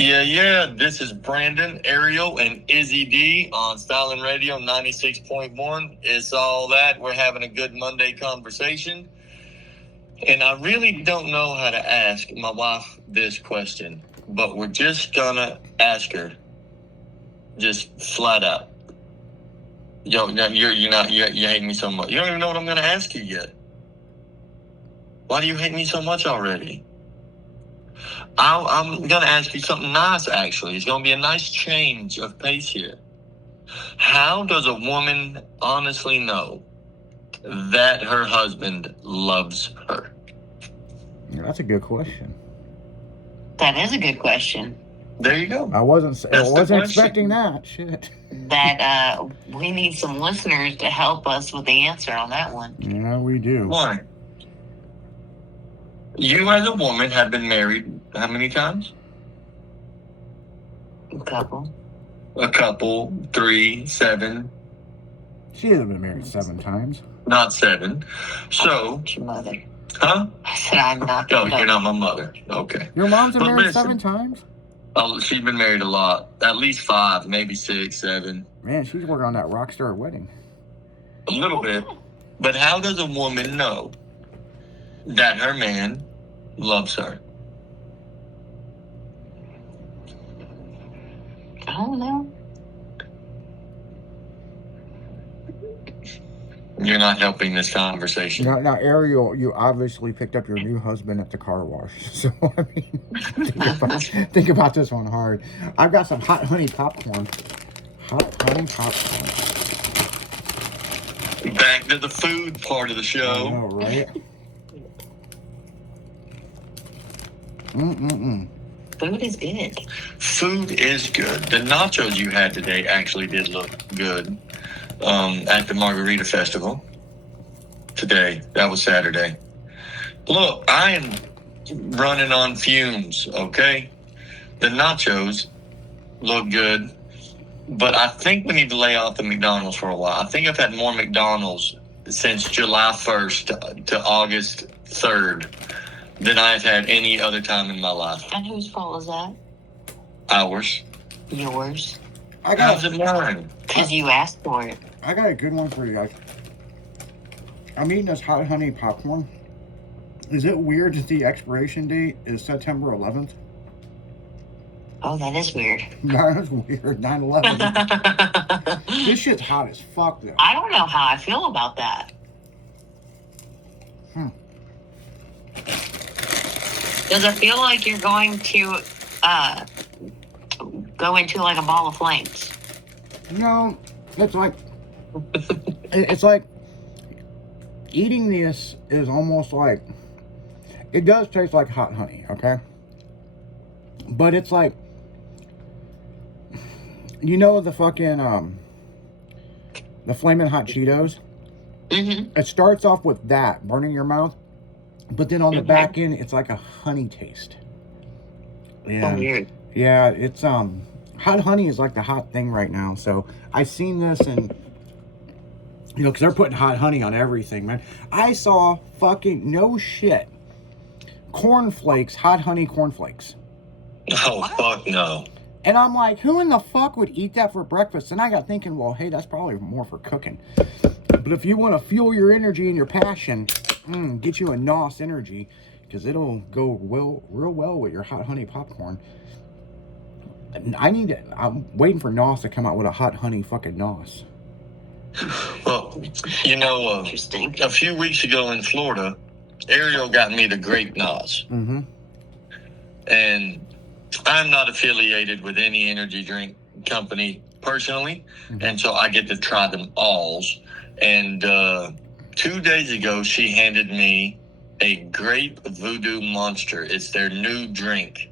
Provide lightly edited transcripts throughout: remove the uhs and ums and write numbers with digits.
Yeah. This is Brandon, Ariel, and Izzy D on Styling Radio 96.1. It's all that. We're having a good Monday conversation. And I really don't know how to ask my wife this question, but we're just going to ask her just flat out. Yo, you hate me so much. You don't even know what I'm going to ask you yet. Why do you hate me so much already? I'm going to ask you something nice, actually. It's going to be a nice change of pace here. How does a woman honestly know that her husband loves her? Yeah, that's a good question. That is a good question. There you go. I wasn't expecting that. Shit. That we need some listeners to help us with the answer on that one. Yeah, we do. Why? You as a woman have been married how many times? A couple, 3, 7. She hasn't been married 7 times. Not 7. So, your mother. Huh? I said I'm not. No, you're not my mother. Okay. Your mom's been married 7 times? Oh, she's been married a lot. At least 5, maybe 6, 7. Man, she's working on that rock star wedding. A little bit. But how does a woman know that her man loves her? I don't know. You're not helping this conversation. Now, Ariel, you obviously picked up your new husband at the car wash. So, I mean, think about this one hard. I've got some hot honey popcorn. Hot honey popcorn. Back to the food part of the show. I know, right? Food is good. Food is good. The nachos you had today actually did look good. At the Margarita Festival today. That was Saturday. Look, I am running on fumes, okay? The nachos look good, but I think we need to lay off the McDonald's for a while. I think I've had more McDonald's since July 1st to August 3rd than I've had any other time in my life. And whose fault is that? Ours. Yours. How's it mine? Because you asked for it. I got a good one for you guys. I'm eating this hot honey popcorn. Is it weird that the expiration date is September 11th? Oh, that is weird. That's weird. 9/11. This shit's hot as fuck, though. I don't know how I feel about that. Does it feel like you're going to go into like a ball of flames? No, it's like eating this is almost like, it does taste like hot honey, okay? But it's like, you know, the fucking the Flamin' Hot Cheetos. Mm-hmm. It starts off with that burning your mouth, but then on the back end, it's like a honey taste. Yeah, weird. Yeah, it's hot honey is like the hot thing right now. So I seen this, and you know, because they're putting hot honey on everything, man. I saw fucking, no shit, cornflakes, hot honey cornflakes. Oh, fuck no. And I'm like, who in the fuck would eat that for breakfast? And I got thinking, well, hey, that's probably more for cooking. But if you want to fuel your energy and your passion, get you a NOS energy, because it'll go real well with your hot honey popcorn. I'm waiting for NOS to come out with a hot honey fucking NOS. Well, you know, Interesting. A few weeks ago in Florida, Ariel got me the grape NOS. Mm-hmm. And I'm not affiliated with any energy drink company personally, and so I get to try them all. And 2 days ago, she handed me a grape voodoo monster. It's their new drink.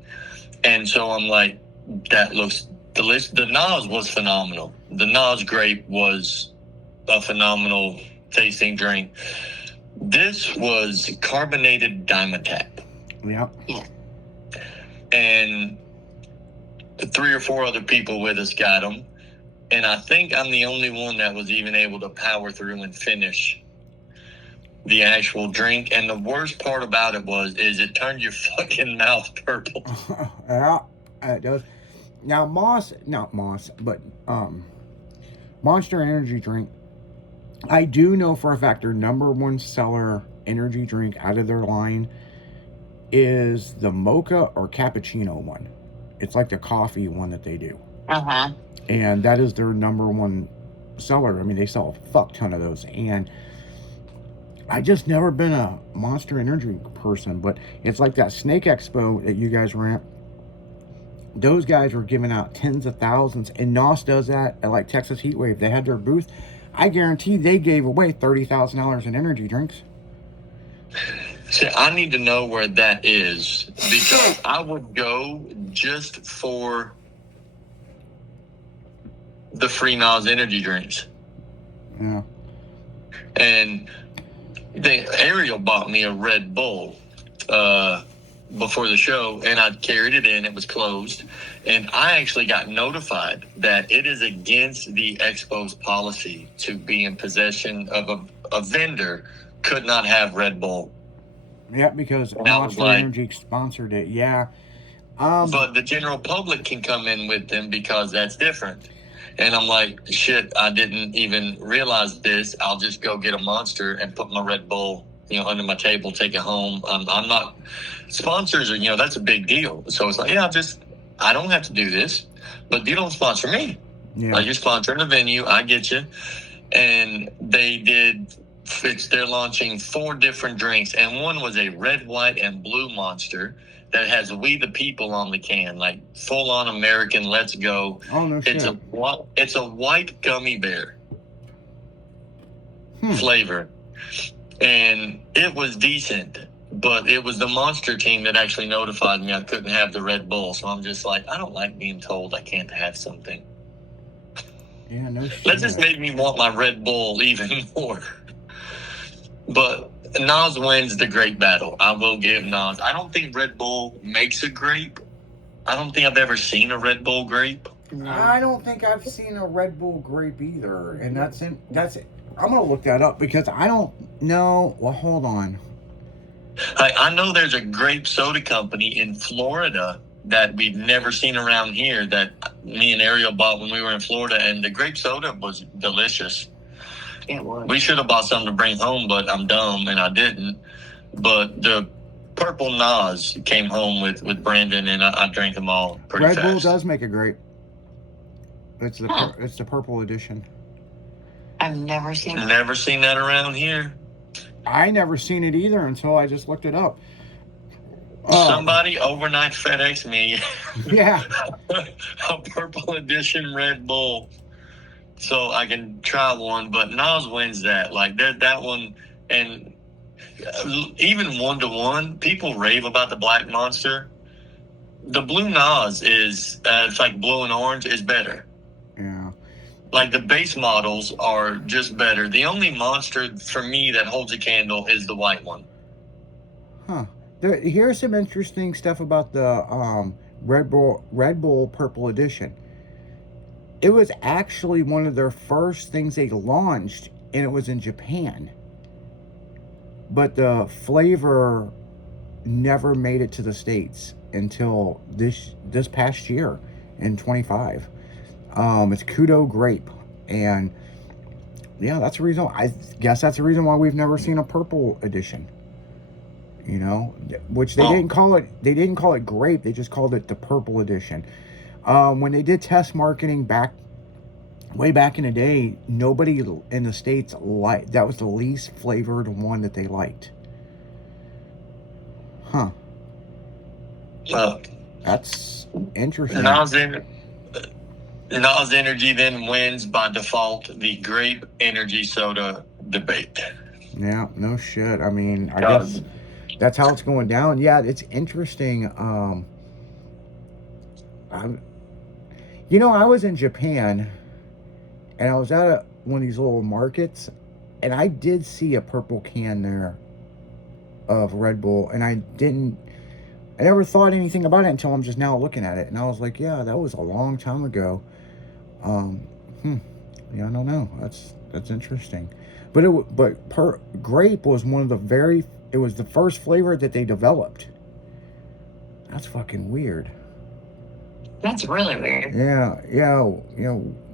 And so I'm like, that looks delicious. The NOS was phenomenal. The NOS grape was a phenomenal tasting drink. This was carbonated Dimetapp. Yeah. And 3 or 4 other people with us got them. And I think I'm the only one that was even able to power through and finish the actual drink. And the worst part about it is it turned your fucking mouth purple. Yeah. It does. Now, not Moss, but Monster Energy drink. I do know for a fact their number one seller energy drink out of their line is the mocha or cappuccino one. It's like the coffee one that they do. Uh-huh. And that is their number one seller. I mean, they sell a fuck ton of those. And I just never been a Monster Energy person, but it's like that Snake Expo that you guys were at. Those guys were giving out tens of thousands, and NOS does that at like Texas Heatwave. They had their booth. I guarantee they gave away $30,000 in energy drinks. See, I need to know where that is because I would go just for the free NOS energy drinks. Yeah. And Ariel bought me a Red Bull before the show, and I carried it in. It was closed, and I actually got notified that it is against the Expo's policy to be in possession of a vendor could not have Red Bull. Yeah, because Monster Energy sponsored it. Yeah. But the general public can come in with them because that's different. And I'm like, shit, I didn't even realize this. I'll just go get a Monster and put my Red Bull, under my table, take it home. I'm not, sponsors are, that's a big deal. So it's like, yeah, I don't have to do this, but you don't sponsor me. Yeah. Like, you're sponsoring the venue. I get you. And they're launching 4 different drinks. And one was a red, white, and blue Monster that has "We the People" on the can, like full on American. Let's go. Oh no shit! It's a white gummy bear flavor, and it was decent. But it was the Monster team that actually notified me I couldn't have the Red Bull. So I'm just like, I don't like being told I can't have something. Yeah, no shit. That just made me want my Red Bull even more. But NOS wins the grape battle. I will give NOS. I don't think Red Bull makes a grape. I don't think I've ever seen a Red Bull grape. No. I don't think I've seen a Red Bull grape either. And that's it. I'm going to look that up because I don't know. Well, hold on. I know there's a grape soda company in Florida that we've never seen around here that me and Ariel bought when we were in Florida. And the grape soda was delicious. It was. We should have bought something to bring home, but I'm dumb and I didn't. But the purple NOS came home with Brandon, and I drank them all pretty fast. Red Bull does make a grape. It's the purple edition. I've never seen it. Never seen that around here. I never seen it either until I just looked it up. Somebody overnight FedEx me Yeah. a purple edition Red Bull. So I can try one, but NOS wins that. Like that one, and even 1-to-1, people rave about the Black Monster. The blue NOS is, it's like blue and orange, is better. Yeah. Like the base models are just better. The only Monster for me that holds a candle is the white one. Huh. Here's some interesting stuff about the Red Bull Purple Edition. It was actually one of their first things they launched, and it was in Japan. But the flavor never made it to the States until this past year in 25. It's Kudo Grape, and yeah, that's the reason. I guess that's the reason why we've never seen a purple edition. Which they didn't call it. They didn't call it grape. They just called it the purple edition. When they did test marketing way back in the day, nobody in the States liked. That was the least flavored one that they liked. Huh. That's interesting. NOS Energy then wins by default the grape energy soda debate. Yeah, no shit. I mean, I guess that's how it's going down. Yeah, it's interesting. I was in Japan, and I was at one of these little markets, and I did see a purple can there of Red Bull, and I never thought anything about it until I'm just now looking at it, and I was like, yeah, that was a long time ago. Yeah, I don't know. That's interesting. But grape was it was the first flavor that they developed. That's fucking weird. That's really weird. Yeah,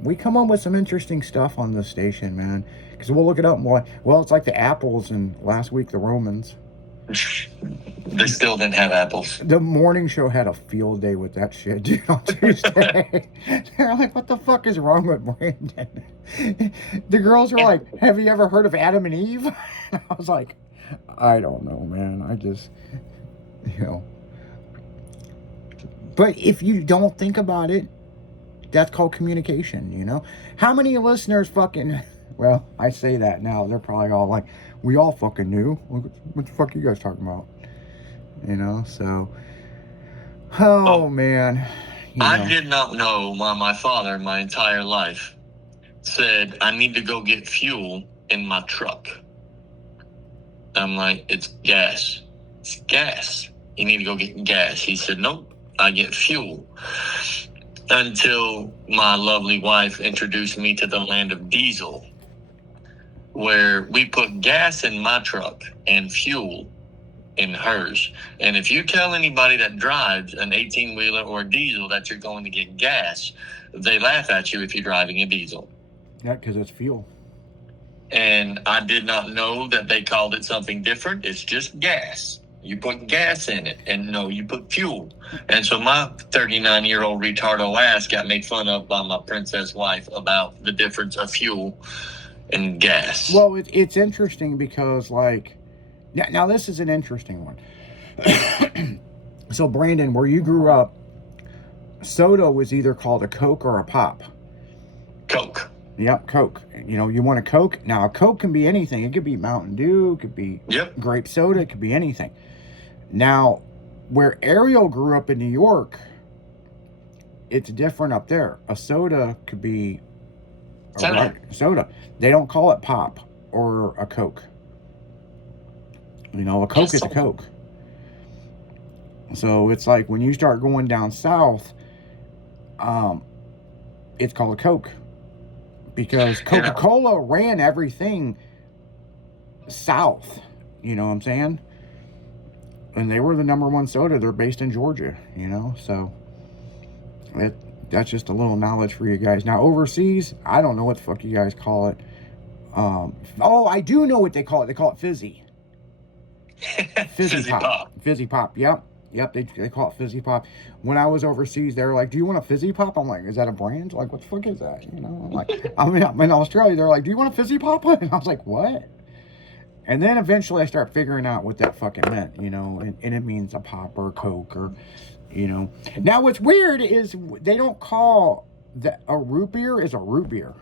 we come up with some interesting stuff on this station, man. Because we'll look it up and we're like, well, it's like the apples and last week the Romans. They still didn't have apples. The morning show had a field day with that shit, dude, on Tuesday. They're like, what the fuck is wrong with Brandon? The girls were like, have you ever heard of Adam and Eve? And I was like, I don't know, man. I just, But if you don't think about it, that's called communication, How many listeners fucking... Well, I say that now. They're probably all like, we all fucking knew. What the fuck are you guys talking about? So... Oh, man. I did not know why my father, my entire life, said, I need to go get fuel in my truck. I'm like, it's gas. It's gas. You need to go get gas. He said, nope, I get fuel. Until my lovely wife introduced me to the land of diesel, where we put gas in my truck and fuel in hers. And if you tell anybody that drives an 18-wheeler or a diesel that you're going to get gas, they laugh at you if you're driving a diesel. Yeah, because it's fuel. And I did not know that they called it something different. It's just gas. You put gas in it, and no, you put fuel. And so my 39-year-old retardo ass got made fun of by my princess wife about the difference of fuel and gas. Well, it's interesting because, like, now this is an interesting one. So, Brandon, where you grew up, soda was either called a Coke or a pop. Coke. Yep, Coke. You want a Coke? Now, a Coke can be anything. It could be Mountain Dew. It could be grape soda. It could be anything. Now, where Ariel grew up in New York, it's different up there. A soda could be soda. They don't call it pop or a Coke. A Coke is a Coke. So it's like when you start going down south, it's called a Coke. Because Coca-Cola ran everything south. You know what I'm saying? And they were the number one soda. They're based in Georgia, So that's just a little knowledge for you guys. Now, overseas, I don't know what the fuck you guys call it. I do know what they call it. They call it fizzy. Fizzy pop. Fizzy pop, yep. They call it fizzy pop. When I was overseas, they were like, do you want a fizzy pop? I'm like, is that a brand? Like, what the fuck is that? I'm like, I'm in Australia. They're like, do you want a fizzy pop? And I was like, what? And then eventually I start figuring out what that fucking meant, and it means a pop or a Coke or, Now, what's weird is they don't call a root beer is a root beer.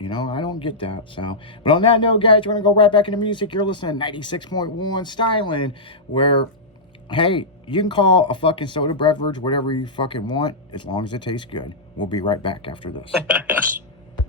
I don't get that. So, but on that note, guys, we're going to go right back into music. You're listening to 96.1 Styling, where, hey, you can call a fucking soda beverage whatever you fucking want, as long as it tastes good. We'll be right back after this.